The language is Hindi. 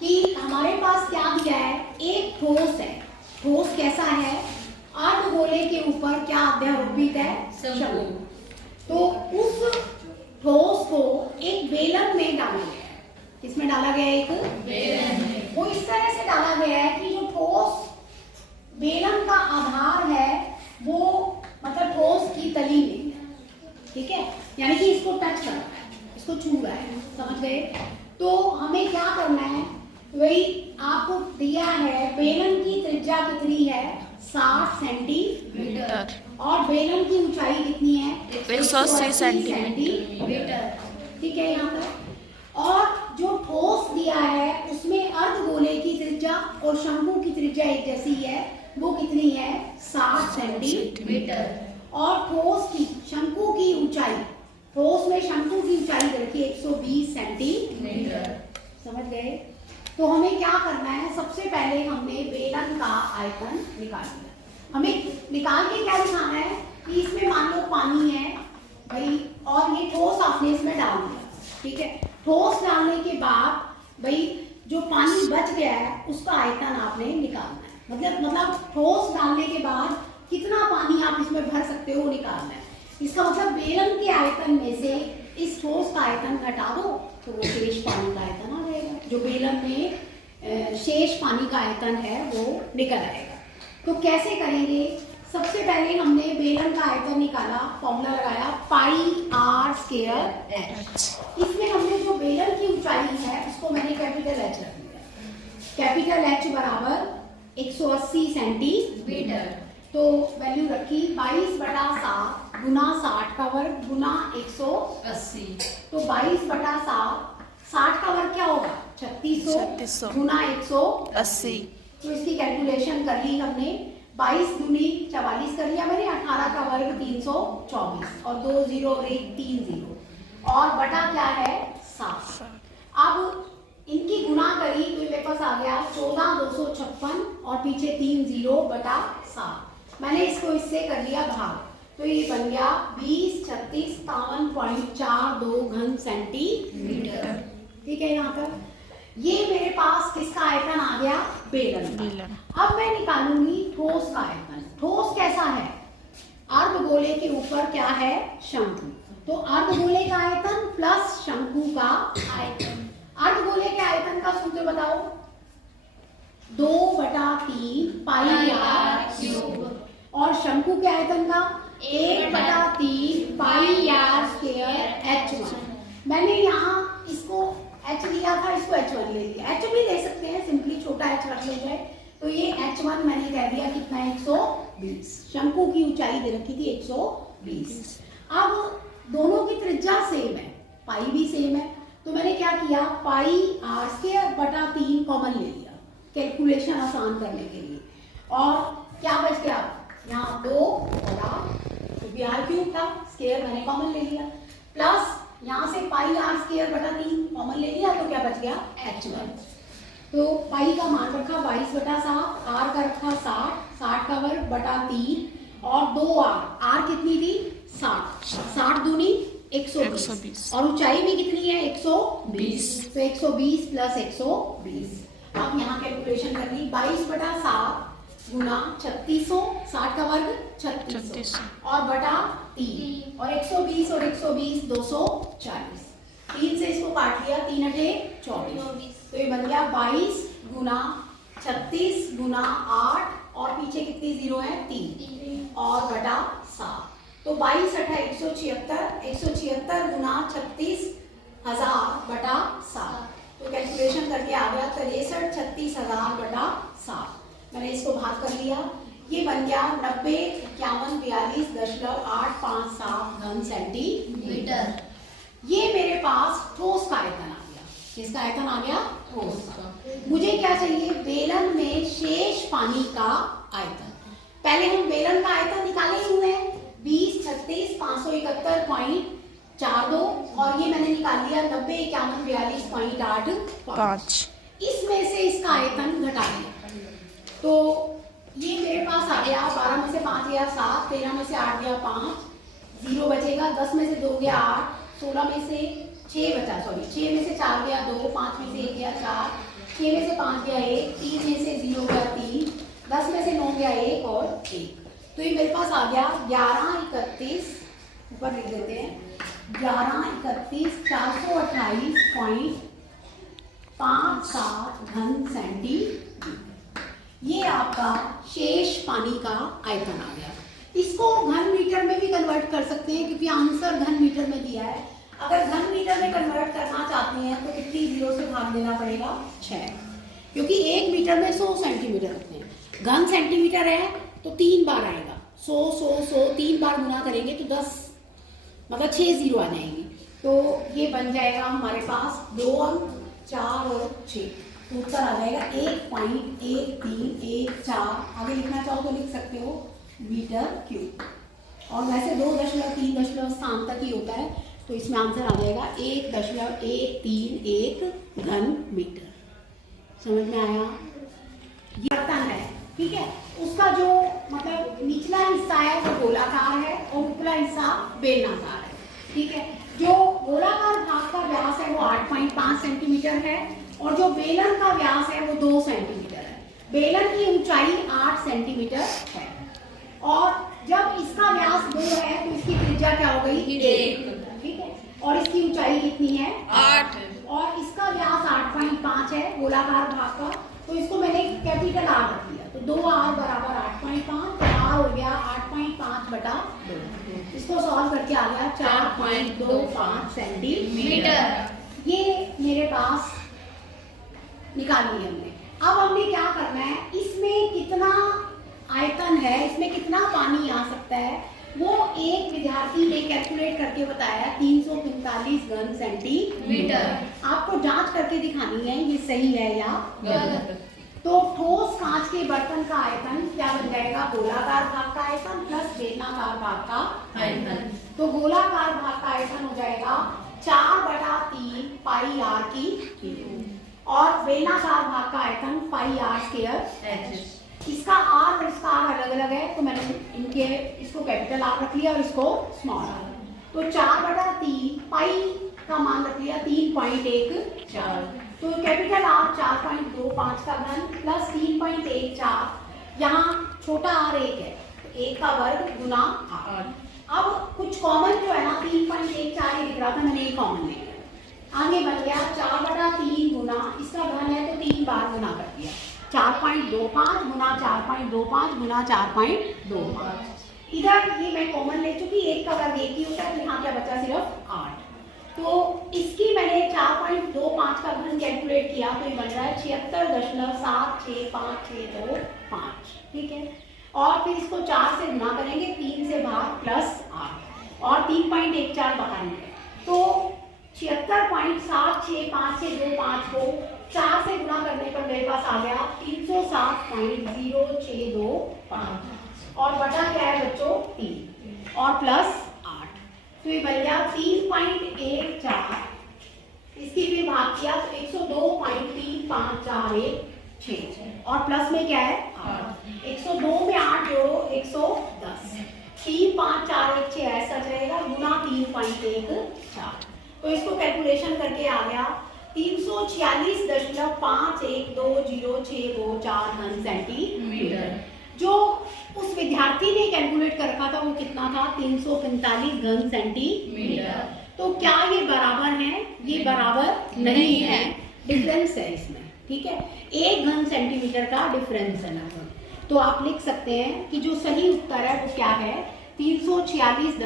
कि हमारे पास क्या दिया है, एक ठोस है। ठोस कैसा है, अर्धगोले के ऊपर क्या अध्यारोपित है, शंकु। तो उस ठोस को एक बेलन में डाला गया है। किसमें डाला गया है, एक बेलन में। वो इस तरह से डाला गया है कि जो ठोस बेलन का आधार है वो मतलब ठोस की तली में, ठीक है, यानी कि इसको टच कर रहा है, इसको छू रहा है, समझ गए। तो हमें क्या करना है, वही आपको दिया है, बेलन की त्रिज्या कितनी है, 60 सेंटीमीटर, और बेलन की ऊंचाई कितनी है, 180 सेंटीमीटर, ठीक है यहाँ पर। और जो ठोस दिया है उसमें अर्धगोले की त्रिज्या और शंकु की त्रिज्या एक जैसी है, वो कितनी है, 60 सेंटीमीटर। और ठोस की शंकु की ऊंचाई, ठोस में शंकु की ऊंचाई रखी 120 सेंटीमीटर, समझ गए। तो हमें क्या करना है, सबसे पहले हमने बेलन का आयतन निकाल लिया। हमें निकाल के क्या दिखाना है कि इसमें मान लो पानी है भाई, और ये ठोस आपने इसमें डाल दिया, ठीक है। ठोस डालने के बाद भाई जो पानी बच गया है उसका आयतन आपने निकालना है। मतलब ठोस डालने के बाद कितना पानी आप इसमें भर सकते हो वो निकालना है। इसका मतलब बेलन के आयतन में से इस ठोस का आयतन घटा दो तो वो शेष पानी का आयतन आ जाएगा। जो बेलन में शेष पानी का आयतन है वो निकल आएगा। तो कैसे करेंगे, सबसे पहले हमने बेलन का आयतन निकाला, फॉर्मूला लगाया पाई आर स्क्वायर एच। इसमें हमने जो बेलन की ऊंचाई है उसको मैंने कैपिटल एच रख दिया। कैपिटल एच बराबर 180 सेंटीमीटर। तो वैल्यू रखी 22/7 गुना 60 का वर्ग गुना 180। तो 22/7, 60 का वर्ग क्या होगा, 3600 गुना 180। तो इसकी कैलकुलेशन कर ली हमने, 22 दूनी 44 कर लिया मैंने, 18 का वर्ग 324, और 2 0 और 1 3 0, और बटा क्या है 7। अब इनकी गुना करी तो मेरे पास आ गया 14,256, और पीछे 3 0 बटा 7। मैंने इसको इससे कर लिया भाग, तो ये बन गया 20 36 57.42 घन सेंटीमीटर, ठीक है। यहाँ पर ये मेरे पास किसका आयतन आ गया, बेलन का। अब मैं निकालूंगी ठोस का आयतन। ठोस कैसा है, अर्धगोले के ऊपर क्या है, शंकु। तो अर्धगोले का आयतन प्लस शंकु का आयतन। अर्धगोले के आयतन का सूत्र बताओ, 2/3 पाई आर क्यूब, और शंकु के आयतन का 1/3 पाई आर स्क्वायर h1। मैंने यहाँ इसको h लिया था, इसको h1 ले लिया। h भी ले सकते हैं, सिंपली छोटा h रख ले जाए। तो ये h1 मैंने कह दिया कितना, 120। शंकु की ऊंचाई दे रखी थी 120। अब दोनों की त्रिज्या सेम है, पाई भी सेम है, तो मैंने क्या किया, पाई आर स्क्वायर बटा 3 कॉमन ले लिया कैलकुलेशन आसान करने के लिए। और क्या बच गया, यहाँ 2 बटा आर क्यूब था, स्क्वायर मैंने कॉमन ले लिया, प्लस यहाँ से पाई आर स्क्वायर बटा 3 कॉमन ले लिया, तो क्या बच गया h1। तो पाई का मान रखा 22/7, आर का रखा 60 का वर्ग बटा 3, और 2 आर कितनी थी 60 दूनी 120, और ऊंचाई भी कितनी है 120, तो 120 प्लस 120। अब यहाँ कैलकुलेशन कर ली, 22/7 गुना 3600, 60 का वर्ग 3600, और बटा 3, और 120 और 120 240। 3 से इसको काट लिया, 3 × 8 24, तो ये बन गया 22 गुना 36 गुना 8, और पीछे कितनी जीरो है 3, और बटा 7। तो 22 × 8 176, 176 गुना 36,000 बटा 7। तो कैलकुलेशन करके आ गया 63 36,000 बटा 7। मैंने इसको भाग कर लिया, ये बन गया 90 51 42.857 घन सेंटीमीटर। ये मेरे पास ठोस का आयतन आ गया। किसका आयतन आ गया, ठोस का। मुझे क्या चाहिए, बेलन में शेष पानी का आयतन। पहले हम बेलन का आयतन निकाले ही हुए हैं, 20 36 571.42, और ये मैंने निकाल लिया 90 51 42.85। इसमें से इसका आयतन घटा दिया, तो ये मेरे पास आ गया 12 में से 5 गया 7, 13 में से 8 गया 5, 0 बचेगा, 10 में से 2 गया 8, 16 में से 6 बचा, 6 में से 4 गया 2, 5 में से 1 गया 4, 6 में से 5 गया 1, 3 में से 0 गया 3, 10 में से 9 गया 1 और 1। तो ये मेरे पास आ गया 1131, ऊपर लिख देते हैं 1131,428.57 घन सेंटीमीटर। ये आपका शेष पानी का आयतन आ गया। इसको घन मीटर में भी कन्वर्ट कर सकते हैं क्योंकि आंसर घन मीटर में दिया है। अगर घन मीटर में कन्वर्ट करना चाहते हैं तो कितनी जीरो से भाग देना पड़ेगा? 6, क्योंकि 1 मीटर में 100 सेंटीमीटर रखते हैं। घन सेंटीमीटर है तो 3 बार आएगा, 100 3 बार गुना करेंगे तो 10 मतलब 6 जीरो आ जाएंगी। तो ये बन जाएगा हमारे पास 2 अंक 4 और 6, तो उत्तर आ जाएगा 1.1314। आगे लिखना चाहो तो लिख सकते हो मीटर क्यूब, और वैसे 2.3 स्थान तक ही होता है, तो इसमें आंसर आ जाएगा 1.131 घन मीटर। समझ में आया? ये बर्तन है, ठीक है, उसका जो मतलब निचला हिस्सा है वो गोलाकार है और ऊपरा हिस्सा बेलनाकार है, ठीक है। जो गोलाकार भाग का व्यास है वो 8.5 सेंटीमीटर है और जो बेलन का व्यास है वो 2 सेंटीमीटर है। बेलन की ऊंचाई 8 सेंटीमीटर है और जब इसका व्यास 2 है तो इसकी त्रिज्या क्या हो गई? 1, ठीक है, और इसकी ऊंचाई कितनी है? 8, और इसका व्यास 8.5 है गोलाकार भाग का, तो इसको मैंने कैपिटल आर रख दिया, तो 2r बराबर 8.5, तो r हो गया 8.5/2। इसको सॉल्व करके आ गया 4.25 सेंटीमीटर। ये मेरे पास निकाल लिया हमने। अब हमने क्या करना है, इसमें कितना आयतन है, इसमें कितना पानी आ सकता है, वो एक विद्यार्थी ने कैलकुलेट करके बताया 345 घन सेंटीमीटर। आपको जांच करके दिखानी है ये सही है या गलत। तो ठोस कांच के बर्तन का आयतन क्या बन जाएगा? गोलाकार भाग का आयतन प्लस बेलनाकार भाग का आयतन। तो गोलाकार भाग का आयतन हो जाएगा 4/3 पाई r की क्यूब और बेलनाकार भाग का आयतन पाई r स्क्वायर h। इसका r और इसका r अलग अलग है, तो मैंने इनके इसको कैपिटल R रख लिया और इसको स्मॉल r। तो 4/3 पाई का मान रख लिया 3.14, तो कैपिटल R 4.25 का घन प्लस 3.14, यहाँ छोटा r 1 है तो 1 का वर्ग गुना r। अब कुछ कॉमन जो है ना 3.14 ही दिख रहा था, मैंने ये कॉमन ले लिया। आगे बन गया 4/3 गुना इसका घन है तो 3 बार गुना कर दिया, 4.25 गुना 4.25 गुना 4.25। इधर ये मैं कॉमन ले चुकी, 1 का वर्ग 1 ही होता है, तो यहाँ क्या बचा? सिर्फ 8। तो इसकी मैंने 4.25 का घन कैलकुलेट किया तो ये बन रहा है 76.76562.5, ठीक है। और फिर इसको 4 से गुना करेंगे, 3 से भाग प्लस 8 और 3.14 बाहर निकले, तो 76.76562.5 को 4 से गुना करने पर मेरे पास आ गया 307.0625 और बटा क्या है बच्चों? 3 और प्लस 8, तो ये बन गया 3.14। इसकी फिर भाग किया तो 102.3541 और प्लस में क्या है? 102 में 8 जोड़ो 110, 35416 ऐसा रहेगा गुना 3.14। तो इसको कैलकुलेशन करके आ गया 346.512062 घन सेंटीमीटर। जो उस विद्यार्थी ने कैलकुलेट कर रखा था वो कितना था? 345 घन सेंटीमीटर। तो क्या ये बराबर है? ये बराबर नहीं है, डिफरेंस है इसमें, ठीक है, 1 घन सेंटीमीटर का डिफरेंस है लगभग। तो आप लिख सकते हैं कि जो सही उत्तर है वो क्या है? 346